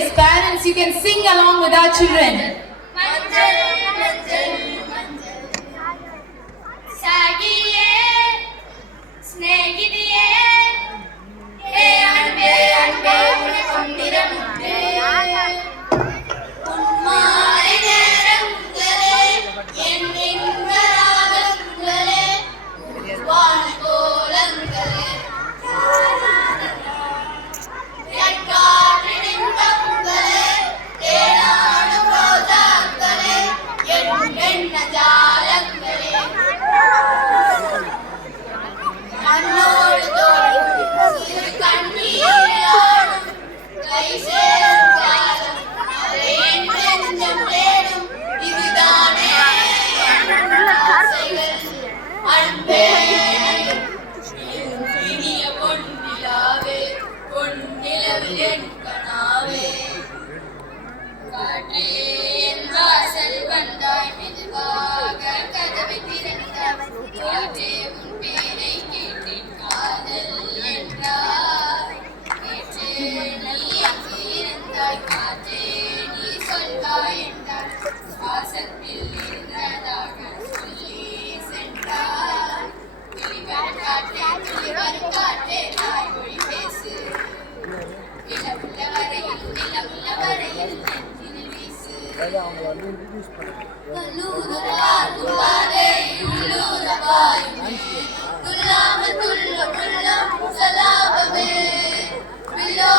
Yes, parents, you can sing along with our children. மஞ்சள் மஞ்சள் மஞ்சள் சாகியே ஸ்நேகிதியே ஏ அன்பே அன்பே உன்னை கொண்டிரமுட்டே உன்மாலை நேரங்களே என் இன்பராகங்களே வான கோலங்களே காற்றினின்பங்களே தேனாடும் ரோஜாக்களே எண்ண ஜாலங்களே மண்ணோடு தோடும் சிறு கண்ணீராடும் கை சேரும் காலம் அதை என் நெஞ்சம் தேடும் இதுதானே ஆசைகள் அன்பே இனிய பொன்னிலாவே பொன்னிலவில் என் கனாவே காற்றே என் வாசல் வந்தாய் மெதுவாக கதவை திறந்தாய் காற்றே உன் பேரை கேட்டேன் காதல் என்றாய் நேற்றே நீ எங்கு இருந்தாய் காற்றே நீ சொல்வாய் என்றாய் சுவாசத்தில் இருந்ததாக சொல்லி சென்றாய் கிளிவரும் காற்றே தாய் மொழி பேசு நிலவுள்ள வரையில் நெஞ்சினில் வீசு கல்லூரவாய் குவாரே உள்ளூரவாய் துல்லாமல் துள்ளும் உள்ளம் சலாபமே வில்லோ